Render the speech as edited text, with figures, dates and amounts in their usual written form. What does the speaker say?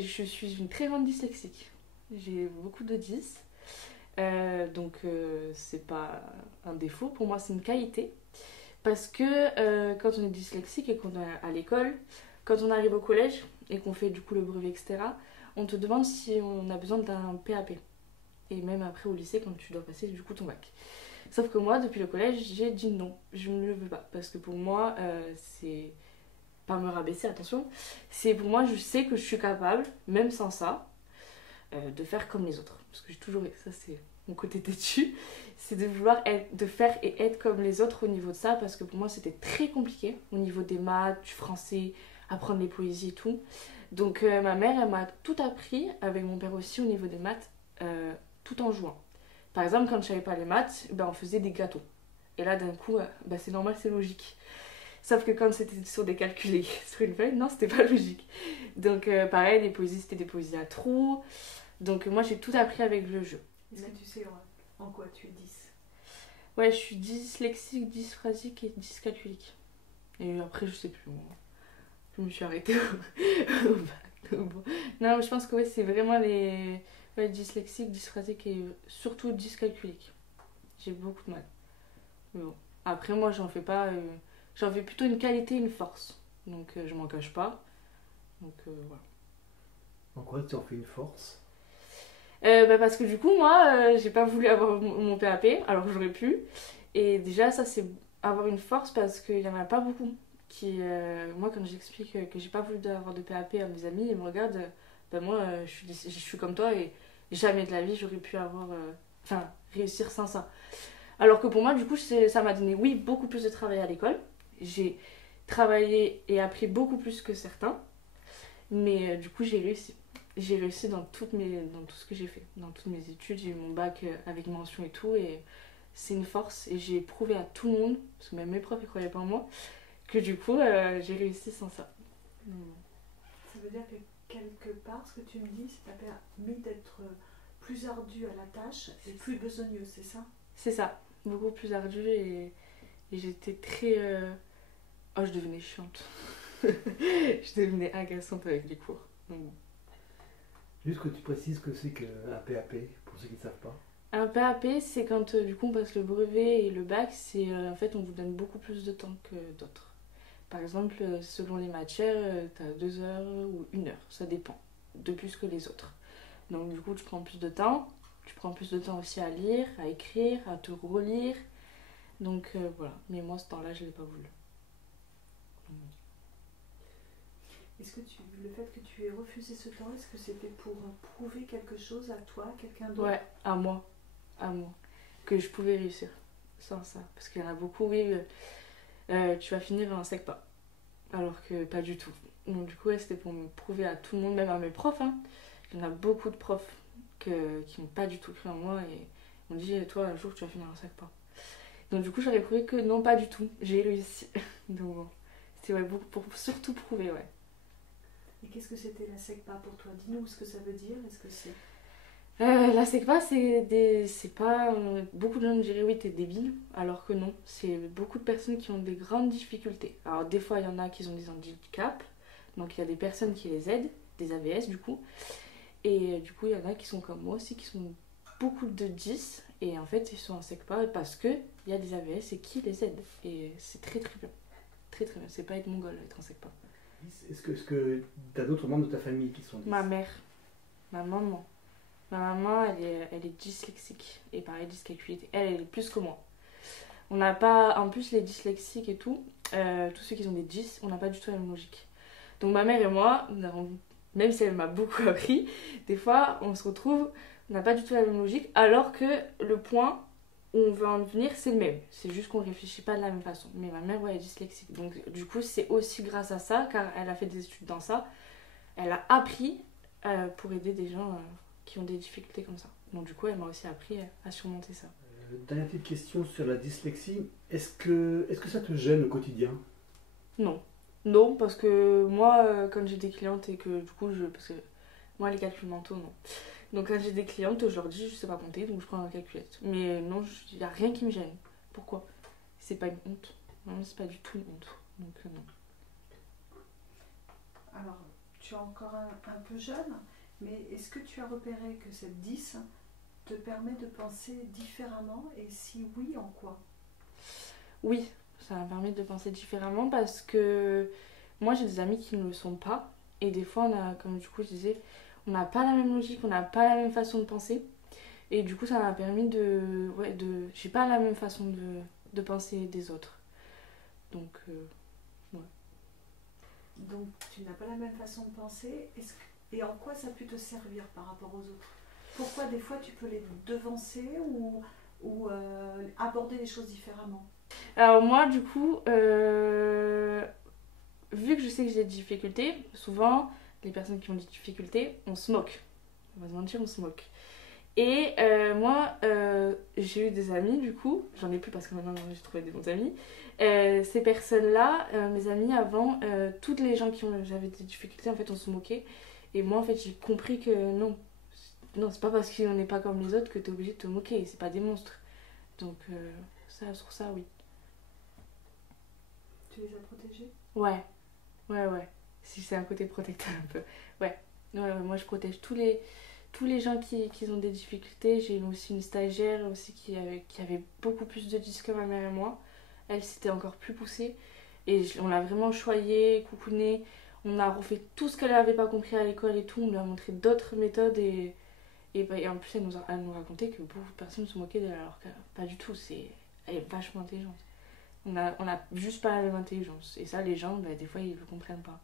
Je suis une très grande dyslexique. J'ai beaucoup de dys. C'est pas un défaut, pour moi c'est une qualité. Parce que quand on est dyslexique et qu'on est à l'école, quand on arrive au collège et qu'on fait du coup le brevet, etc., on te demande si on a besoin d'un PAP. Et même après au lycée quand tu dois passer du coup ton bac. Sauf que moi, depuis le collège, j'ai dit non, je ne le veux pas. Parce que pour moi, c'est pas me rabaisser, attention, c'est pour moi, je sais que je suis capable, même sans ça, de faire comme les autres. Parce que j'ai toujours, ça c'est mon côté têtu, c'est de vouloir de faire et être comme les autres au niveau de ça, parce que pour moi c'était très compliqué au niveau des maths, du français, apprendre les poésies et tout. Donc ma mère, elle m'a tout appris, avec mon père aussi au niveau des maths, tout en jouant. Par exemple, quand je savais pas les maths, ben, on faisait des gâteaux. Et là, d'un coup, ben, c'est normal, c'est logique. Sauf que quand c'était sur des calculés sur une feuille, non, c'était pas logique. Donc, pareil, les poésies, c'était des poésies à trous. Donc, moi, j'ai tout appris avec le jeu. Est-ce que tu sais en quoi tu es 10? Ouais, je suis dyslexique, dysphrasique et dyscalculique. Et après, je sais plus. Je me suis arrêtée au bac. Non, je pense que ouais, c'est vraiment les dyslexiques, dysphrasiques et surtout dyscalculiques. J'ai beaucoup de mal. Mais bon. Après, moi, j'en fais pas. J'en fais plutôt une qualité et une force. Donc, je m'en cache pas. Donc, voilà. En quoi tu en fais une force? Parce que du coup, moi, j'ai pas voulu avoir mon PAP, alors que j'aurais pu. Et déjà, ça, c'est avoir une force parce qu'il y en a pas beaucoup. Moi, quand j'explique que j'ai pas voulu avoir de PAP à mes amis, ils me regardent. Moi, je suis comme toi et jamais de la vie j'aurais pu avoir. Enfin, réussir sans ça. Alors que pour moi, du coup, ça m'a donné, oui, beaucoup plus de travail à l'école. J'ai travaillé et appris beaucoup plus que certains. Mais du coup, j'ai réussi. J'ai réussi dans tout ce que j'ai fait. Dans toutes mes études, j'ai eu mon bac avec mention et tout. Et c'est une force. Et j'ai prouvé à tout le monde, parce que même mes profs ne croyaient pas en moi, que du coup, j'ai réussi sans ça. Ça veut dire que quelque part, ce que tu me dis, ça t'a permis d'être plus ardu à la tâche et plus besogneux, c'est ça? C'est ça. Beaucoup plus ardu et j'étais très... Oh, je devenais chiante. Je devenais agaçante avec les cours. Donc, bon. Juste que tu précises que c'est qu'un PAP, pour ceux qui ne savent pas. Un PAP, c'est quand du coup on passe le brevet et le bac, c'est en fait on vous donne beaucoup plus de temps que d'autres. Par exemple, selon les matières, tu as 2 heures ou 1 heure, ça dépend, de plus que les autres. Donc du coup tu prends plus de temps, tu prends plus de temps aussi à lire, à écrire, à te relire. Donc voilà, mais moi ce temps-là je l'ai pas voulu. Est-ce que le fait que tu aies refusé ce temps, est-ce que c'était pour prouver quelque chose à toi, à quelqu'un d'autre? Ouais, à moi, que je pouvais réussir sans ça. Parce qu'il y en a beaucoup, oui, tu vas finir en sec pas. Alors que pas du tout. Donc du coup, ouais, c'était pour me prouver à tout le monde, même à mes profs. Hein. Il y en a beaucoup de profs qui n'ont pas du tout cru en moi et m'ont dit, toi, un jour, tu vas finir en sec pas. Donc du coup, j'aurais prouvé que non, pas du tout. J'ai réussi. Donc bon, c'était ouais, beaucoup pour surtout prouver, ouais. Et qu'est-ce que c'était la SECPA pour toi? Dis-nous ce que ça veut dire. Est-ce que c'est... La SECPA, c'est pas... beaucoup de gens me diraient oui, t'es débile, alors que non. C'est beaucoup de personnes qui ont des grandes difficultés. Alors des fois, il y en a qui ont des handicaps, donc il y a des personnes qui les aident, des AVS du coup. Et du coup, il y en a qui sont comme moi aussi, qui sont beaucoup de 10, et en fait, ils sont en SECPA parce qu'il y a des AVS et qui les aident. Et c'est très très bien. Très très bien. C'est pas être mongol, être en SECPA. Est-ce que tu as d'autres membres de ta famille qui sont 10? Ma mère, ma maman. Ma maman, elle est dyslexique. Et pareil, dyscalculique. Elle est plus que moi. On n'a pas... En plus, les dyslexiques et tout, tous ceux qui ont des dys, on n'a pas du tout la même logique. Donc ma mère et moi, nous avons, même si elle m'a beaucoup appris, des fois, on se retrouve, on n'a pas du tout la même logique, alors que le point où on veut en venir, c'est le même. C'est juste qu'on ne réfléchit pas de la même façon. Mais ma mère, ouais, elle est dyslexique. Donc du coup, c'est aussi grâce à ça, car elle a fait des études dans ça, elle a appris pour aider des gens qui ont des difficultés comme ça. Donc du coup, elle m'a aussi appris à surmonter ça. Dernière petite question sur la dyslexie. Est-ce que ça te gêne au quotidien? Non. Non, parce que moi, quand j'ai des clientes et que du coup, parce que moi, les calculs mentaux, non. Donc quand j'ai des clientes, je leur dis, je sais pas compter, donc je prends la calculette. Mais non, il n'y a rien qui me gêne. Pourquoi? C'est pas une honte. Non, c'est pas du tout une honte. Donc non. Alors, tu es encore un peu jeune, mais est-ce que tu as repéré que cette 10 te permet de penser différemment et si oui, en quoi? Oui, ça m'a permis de penser différemment parce que moi j'ai des amis qui ne le sont pas. Et des fois, on a, comme du coup je disais, on n'a pas la même logique, on n'a pas la même façon de penser. Et du coup, ça m'a permis de. Ouais, de. J'ai pas la même façon de penser des autres. Donc, ouais. Donc tu n'as pas la même façon de penser. Et en quoi ça a pu te servir par rapport aux autres? Pourquoi des fois tu peux les devancer ou aborder les choses différemment? Alors, moi, du coup, vu que je sais que j'ai des difficultés, souvent, les personnes qui ont des difficultés, on se moque. On va se mentir, on se moque. Et moi, j'ai eu des amis, du coup, j'en ai plus parce que maintenant j'ai trouvé des bons amis. Ces personnes-là, mes amis avant, toutes les gens j'avais des difficultés, en fait, on se moquait. Et moi, en fait, j'ai compris que non, non, c'est pas parce qu'on n'est pas comme les autres que t'es obligé de te moquer, c'est pas des monstres. Donc, ça, sur ça, oui. Tu les as protégés? Ouais, ouais. Si c'est un côté protecteur un peu. Ouais, ouais, moi je protège tous les gens qui ont des difficultés. J'ai eu aussi une stagiaire aussi qui avait beaucoup plus de 10 que ma mère et moi. Elle, c'était encore plus poussée. Et on l'a vraiment choyée, coucounée. On a refait tout ce qu'elle n'avait pas compris à l'école et tout. On lui a montré d'autres méthodes. Et en plus, elle nous racontait que beaucoup de personnes se moquaient d'elle. Alors que pas du tout. Elle est vachement intelligente. On a juste pas la même intelligence. Et ça, les gens, bah, des fois, ils le comprennent pas.